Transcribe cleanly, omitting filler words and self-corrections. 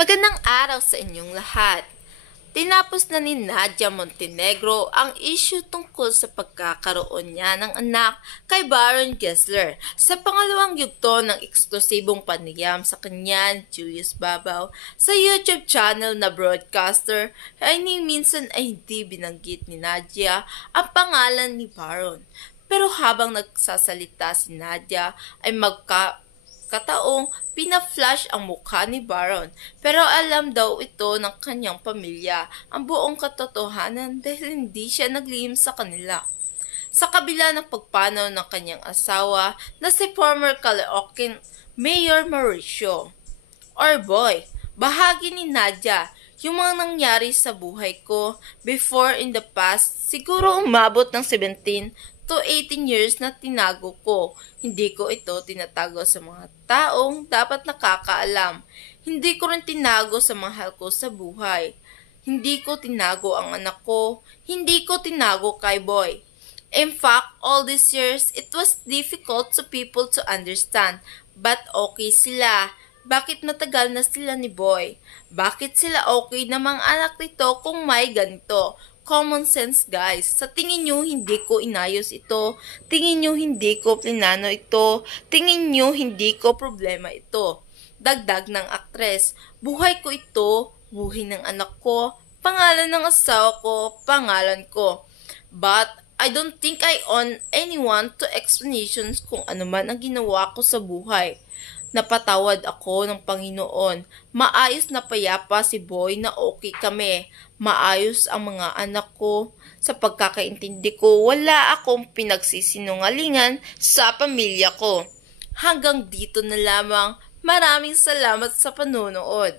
Magandang araw sa inyong lahat. Tinapos na ni Nadia Montenegro ang issue tungkol sa pagkakaroon niya ng anak kay Baron Gessler sa pangalawang yugto ng eksklusibong panayam sa kanya ni Julius Babaw sa YouTube channel na Broadcaster ay ni minsan ay hindi binanggit ni Nadia ang pangalan ni Baron. Pero habang nagsasalita si Nadia ay kataong pina-flash ang mukha ni Baron pero alam daw ito ng kanyang pamilya ang buong katotohanan dahil hindi siya naglihim sa kanila. Sa kabila ng pagpanaw ng kanyang asawa na si former Caloocan Mayor Mauricio or Boy, bahagi ni Nadia yung mga nangyari sa buhay ko before in the past, siguro umabot ng 17 to 18 years na tinago ko. Hindi ko ito tinatago sa mga taong dapat nakakaalam. Hindi ko rin tinago sa mahal ko sa buhay. Hindi ko tinago ang anak ko. Hindi ko tinago kay Boy. In fact, all these years, it was difficult to people to understand. But okay sila. Bakit matagal na sila ni Boy? Bakit sila okay na mga anak nito kung may ganito? Common sense guys. Sa tingin nyo hindi ko inayos ito. Tingin nyo hindi ko plinano ito. Tingin nyo hindi ko problema ito. Dagdag ng aktres. Buhay ko ito. Buhay ng anak ko. Pangalan ng asawa ko. Pangalan ko. But I don't think I own anyone to explanations kung ano man ang ginawa ko sa buhay. Napatawad ako ng Panginoon. Maayos na payapa si Boy na okay kami. Maayos ang mga anak ko. Sa pagkakaintindi ko, wala akong pinagsisinungalingan sa pamilya ko. Hanggang dito na lamang. Maraming salamat sa panonood.